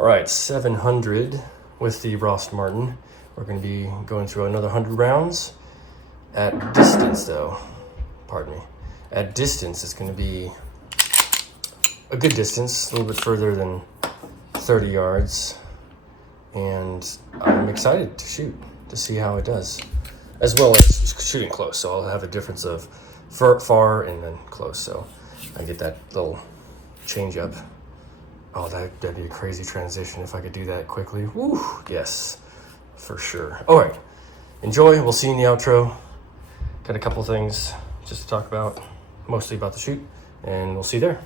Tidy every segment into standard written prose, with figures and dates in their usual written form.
All right, 700 with the Rost Martin. We're going to be going through another 100 rounds. At distance though, pardon me, at distance it's going to be a good distance, a little bit further than 30 yards. And I'm excited to shoot, to see how it does, as well as shooting close. So I'll have a difference of far and then close. So I get that little change up. Oh, that'd be a crazy transition if I could do that quickly. Woo, yes, for sure. All right, enjoy. We'll see you in the outro. Got a couple things just to talk about, mostly about the shoot, and we'll see you there.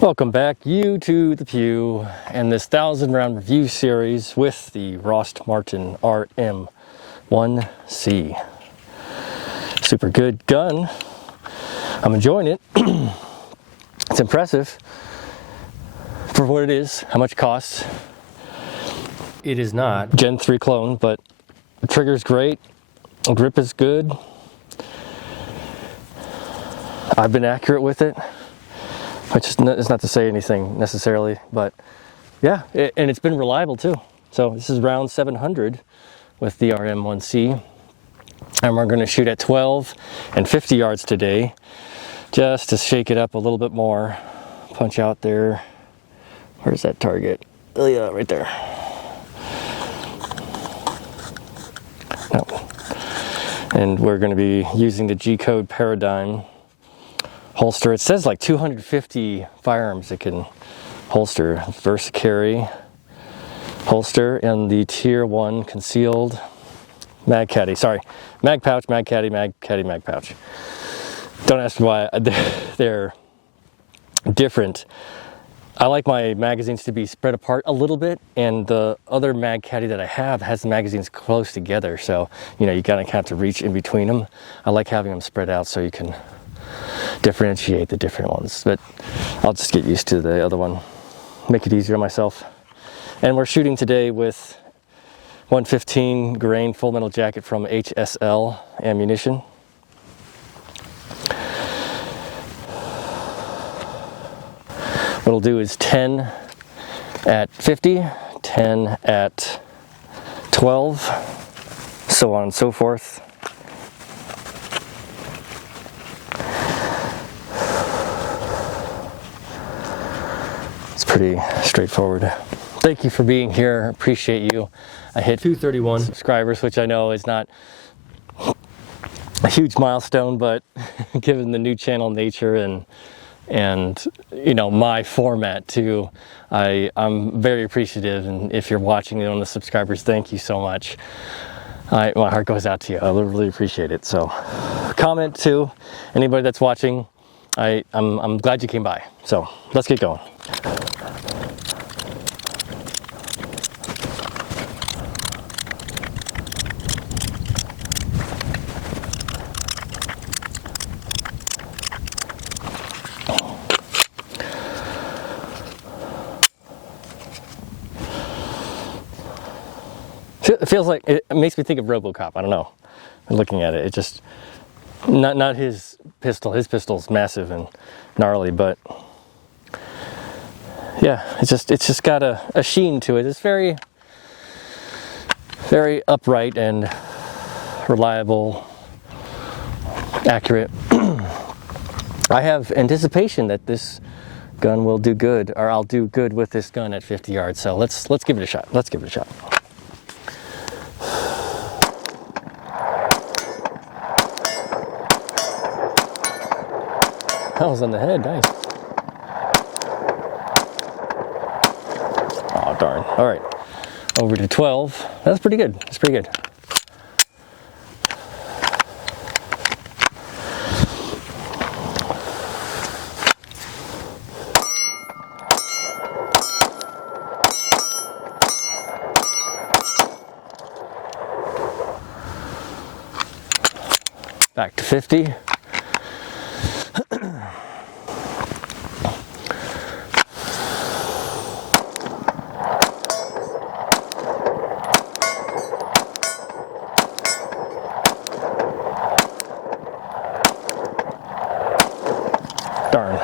Welcome back, you to the Pew, and this 1,000 round review series with the Rost Martin RM1C. Super good gun. I'm enjoying it. It's impressive for what it is, how much it costs. It is not Gen 3 clone, but the trigger's great, the grip is good. I've been accurate with it, which is not to say anything necessarily, but yeah, and it's been reliable too. So this is round 700 with the RM1C, and we're going to shoot at 12 and 50 yards today, just to shake it up a little bit more. Punch out there. Where's that target? Oh yeah, right there. No. And we're going to be using the G-code paradigm holster. It says like 250 firearms it can holster. Versa-carry holster and the tier 1 concealed mag caddy. Sorry, mag pouch, mag caddy, mag caddy, mag pouch. Don't ask me why they're different. I like my magazines to be spread apart a little bit, and the other mag caddy that I have has the magazines close together, so you know, you kind of have to reach in between them. I like having them spread out so you can differentiate the different ones, but I'll just get used to the other one, make it easier on myself. And we're shooting today with 115 grain full metal jacket from HSL ammunition. What I'll do is 10 at 50, 10 at 12, so on and so forth. It's pretty straightforward. Thank you for being here. Appreciate you. I hit 231 subscribers, which I know is not a huge milestone, but given the new channel nature and you know, my format too, I'm very appreciative. And if you're watching on the subscribers, thank you so much. My heart goes out to you. I really appreciate it. So comment too, anybody that's watching. I'm glad you came by. So let's get going. It feels like, it makes me think of RoboCop. I don't know. Looking at it, it just not his pistol. His pistol's massive and gnarly, but yeah, it's just got a sheen to it. It's very upright and reliable, accurate. I have anticipation that this gun will do good, or I'll do good with this gun at 50 yards. So let's give it a shot. Let's give it a shot. That was on the head, nice. Oh, darn. All right, over to 12. That's pretty good. That's pretty good. Back to 50. Darn.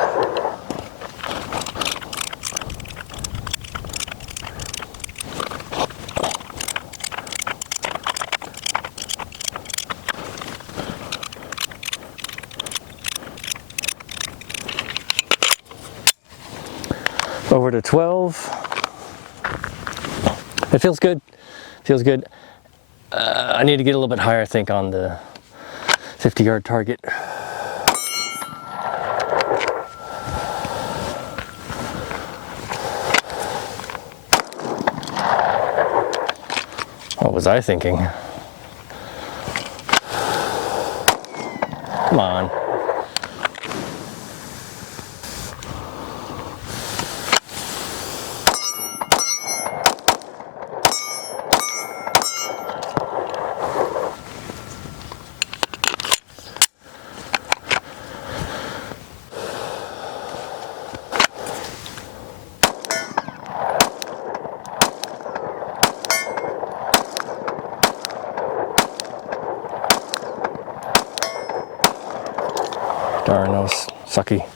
Over to 12. It feels good. Feels good. I need to get a little bit higher, I think, on the 50-yard target. What was I thinking? Come on. Darn, that was sucky.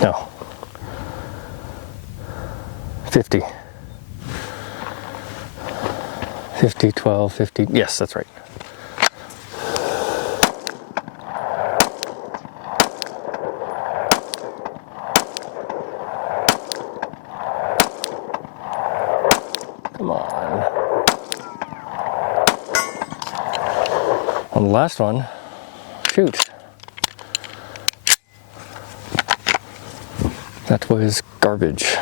No. 50. 50, 12, 50. Yes, that's right. Come on. On the last one, shoot. That was garbage. I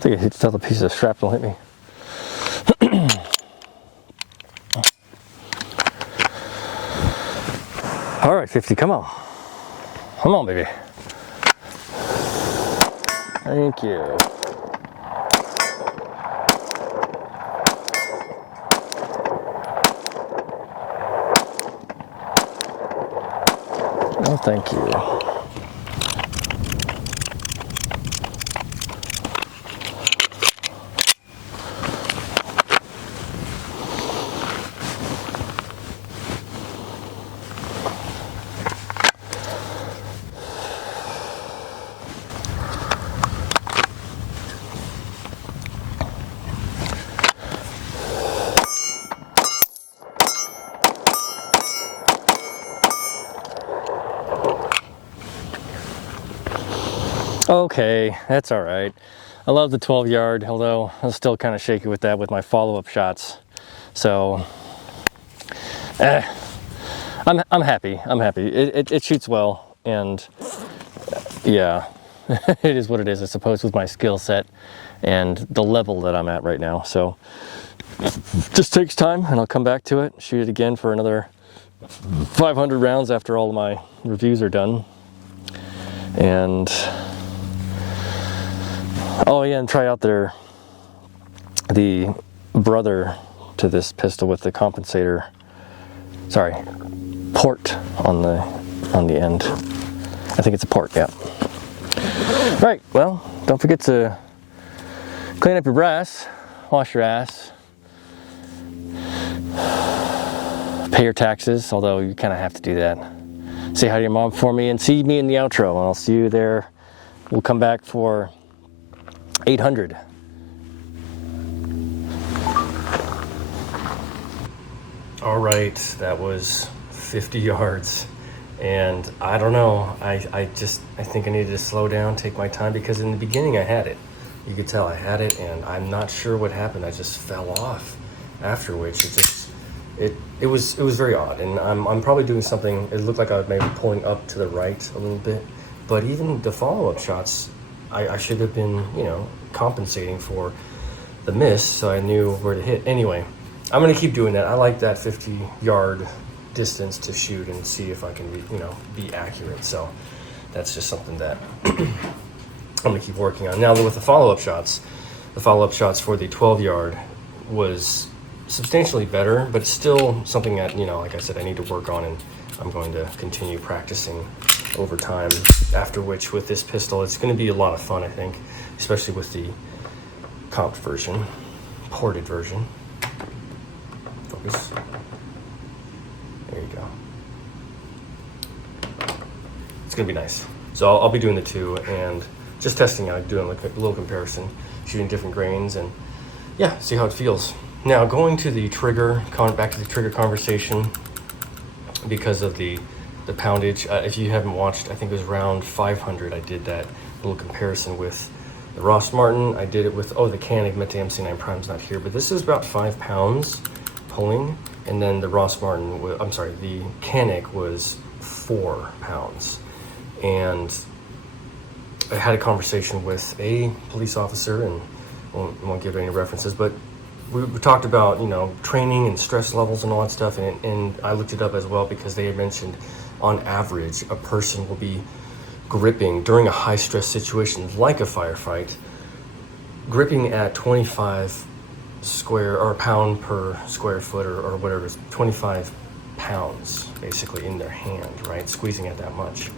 think I hit another piece of shrapnel hit me. All right, 50, come on. Come on, baby. Thank you. Oh, thank you. Okay, that's all right. I love the 12 yard, although I'm still kind of shaky with that with my follow-up shots. So, I'm happy. I'm happy. It shoots well, and yeah, it is what it is, I suppose, with my skill set and the level that I'm at right now. So, just takes time, and I'll come back to it, shoot it again for another 500 rounds after all of my reviews are done. And oh yeah, and try out the brother to this pistol with the compensator, sorry, port on the end. I think it's a port, yeah. Right, well, don't forget to clean up your brass, wash your ass, pay your taxes, although you kind of have to do that. Say hi to your mom for me and see me in the outro, and I'll see you there. We'll come back for 800. All right, that was 50 yards. And I don't know, I think I needed to slow down, take my time, because in the beginning I had it. You could tell I had it, and I'm not sure what happened. I just fell off, after which it was very odd. And I'm probably doing something. It looked like I was maybe pulling up to the right a little bit, but even the follow-up shots, I should have been, compensating for the miss, so I knew where to hit. Anyway, I'm gonna keep doing that. I like that 50-yard distance to shoot and see if I can be accurate. So that's just something that I'm gonna keep working on. Now with the follow-up shots for the 12-yard was substantially better, but still something that, like I said, I need to work on, and I'm going to continue practicing over time, after which with this pistol it's going to be a lot of fun, I think, especially with the comped version, ported version. Focus. There you go. It's going to be nice. So I'll be doing the two and just testing out, doing like a little comparison, shooting different grains, and yeah, see how it feels. Now going to the trigger, back to the trigger conversation, because of the poundage. If you haven't watched, I think it was round 500, I did that little comparison with the Rost Martin. I did it with, the Canik Mete MC9 Prime's not here, but this is about 5 pounds pulling, and then the Rost Martin, the Canik was 4 pounds. And I had a conversation with a police officer, and won't give any references, but we talked about, training and stress levels and all that stuff, and I looked it up as well, because they had mentioned on average a person will be gripping during a high stress situation like a firefight, gripping at 25 square or pound per square foot or whatever, it's 25 pounds basically in their hand, right? Squeezing at that much.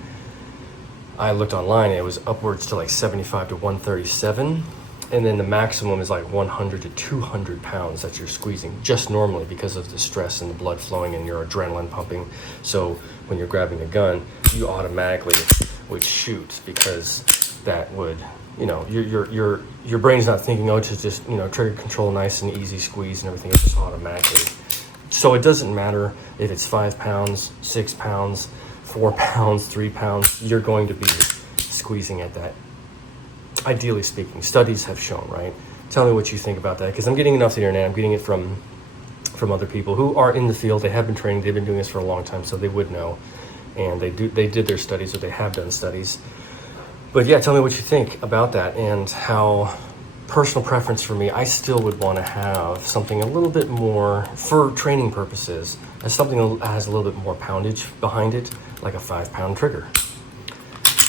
I looked online, it was upwards to like 75 to 137. And then the maximum is like 100 to 200 pounds that you're squeezing just normally, because of the stress and the blood flowing and your adrenaline pumping. So when you're grabbing a gun, you automatically would shoot, because that would, your brain's not thinking, to just, trigger control, nice and easy squeeze and everything. It's just automatically. So it doesn't matter if it's 5 pounds, 6 pounds, 4 pounds, 3 pounds, you're going to be squeezing at that. Ideally speaking, studies have shown, right? Tell me what you think about that, because I'm getting it off the internet. I'm getting it from other people who are in the field. They have been training. They've been doing this for a long time, so they would know. And they did their studies, or they have done studies. But yeah, tell me what you think about that, and how personal preference for me, I still would want to have something a little bit more for training purposes, as something that has a little bit more poundage behind it, like a 5-pound trigger.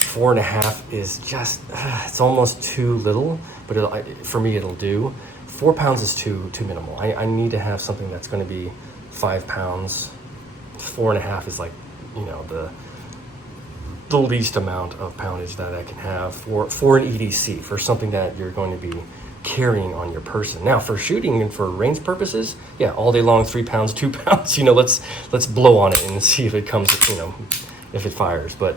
4.5 is just, it's almost too little, but for me it'll do. 4 pounds is too minimal. I need to have something that's going to be 5 pounds. 4.5 is like, the least amount of poundage that I can have for an EDC, for something that you're going to be carrying on your person. Now for shooting and for range purposes, yeah, all day long, 3 pounds, 2 pounds, let's blow on it and see if it comes, if it fires. But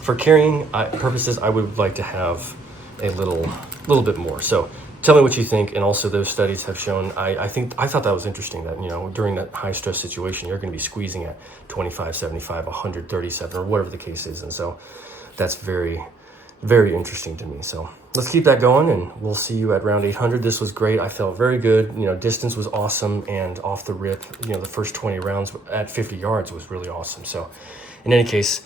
for carrying purposes, I would like to have a little bit more. So tell me what you think. And also those studies have shown, I thought that was interesting, that, during that high stress situation, you're going to be squeezing at 25, 75, 137, or whatever the case is. And so that's very, very interesting to me. So let's keep that going, and we'll see you at round 800. This was great. I felt very good. Distance was awesome. And off the rip, the first 20 rounds at 50 yards was really awesome. So in any case,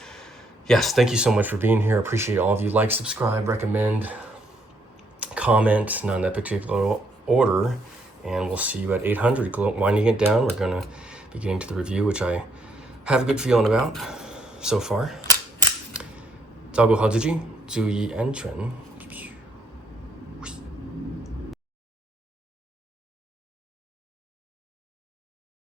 yes, thank you so much for being here. Appreciate all of you. Like, subscribe, recommend, comment, not in that particular order, and we'll see you at 800. Winding it down, we're going to be getting to the review, which I have a good feeling about so far. 照顾好自己，注意安全。